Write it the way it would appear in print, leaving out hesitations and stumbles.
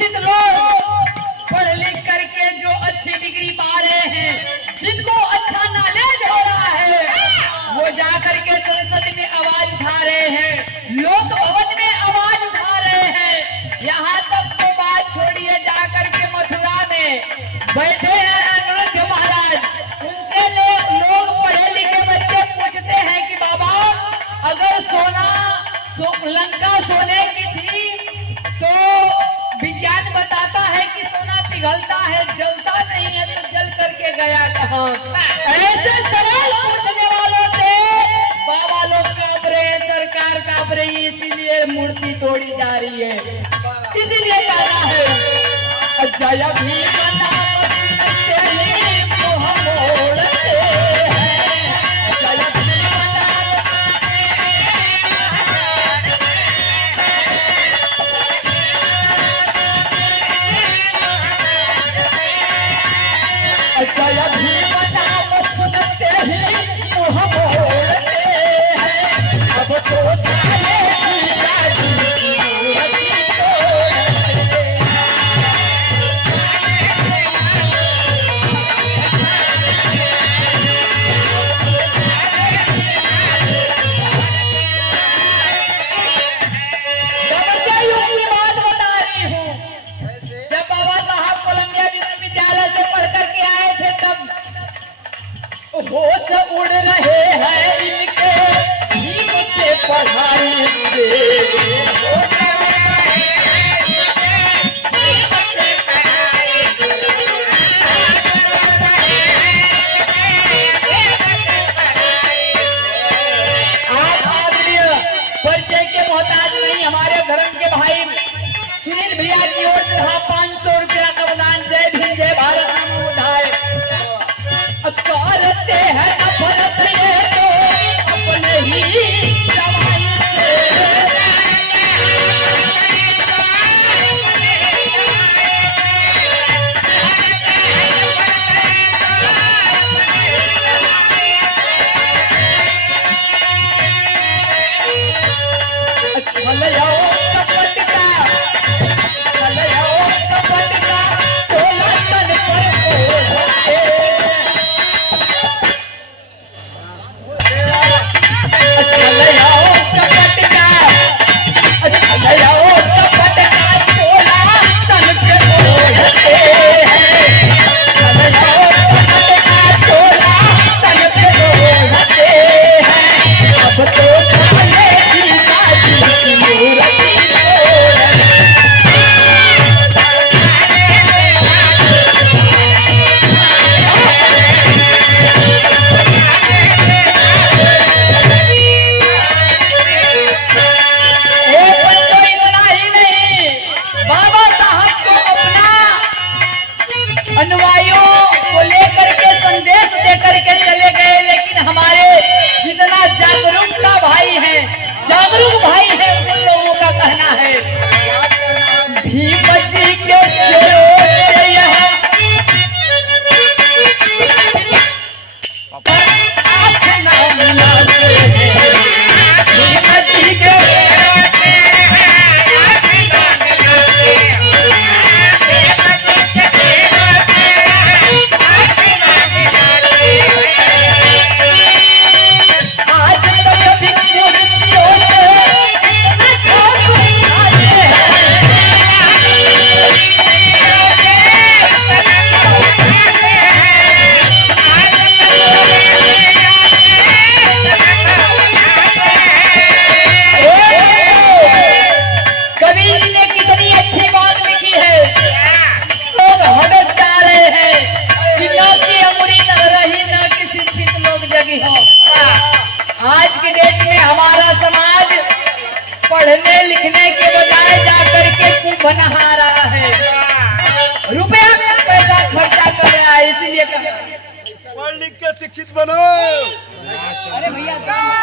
शिक्षित लोग पढ़ लिख करके जो अच्छी डिग्री पा रहे हैं, जिनको अच्छा नॉलेज हो रहा है, वो जा करके संसद में आवाज उठा रहे हैं, लोक भवन में आवाज उठा रहे हैं। यहाँ तक तो बात छोड़िए, जा करके मथुरा में बैठे हैं अनिरुद्ध महाराज, उनसे लोग पढ़े लिखे बच्चे पूछते हैं कि बाबा अगर लंका सोने की थी तो विज्ञान बताता है कि सोना पिघलता है, जलता नहीं है, तो जल करके गया कहाँ? ऐसे सवाल पूछने वालों से बाबा लोग कांप रहे हैं, सरकार कांप रही है, इसीलिए मूर्ति तोड़ी जा रही है। इसीलिए कहना है जय भीम होश उड़ रहे हैं इनके भीम से पढ़ाई से। आप आदरणीय परिचय के मोहताज नहीं, हमारे धर्म के भाई सुनील भैया की ओर से 500 रुपया का वरदान। जय भीम जय भारत नाम उठाए करते हैं नफरत ये तो अपने ही जवानी से। चल जाओ कपट का, चल जाओ कपट का चोला तन पर ओढ़े। अनुयायियों को लेकर के संदेश देकर के चले गए, लेकिन हमारे जितना जागरूकता भाई है, जागरूक भाई है, उन लोगों का कहना है भीम जी के आज के डेट में हमारा समाज पढ़ने लिखने के बजाय जाकर के कुंभ नहा रहा है, रुपया पैसा खर्चा कर रहा है। इसीलिए पढ़ लिख के शिक्षित बनो। अरे भैया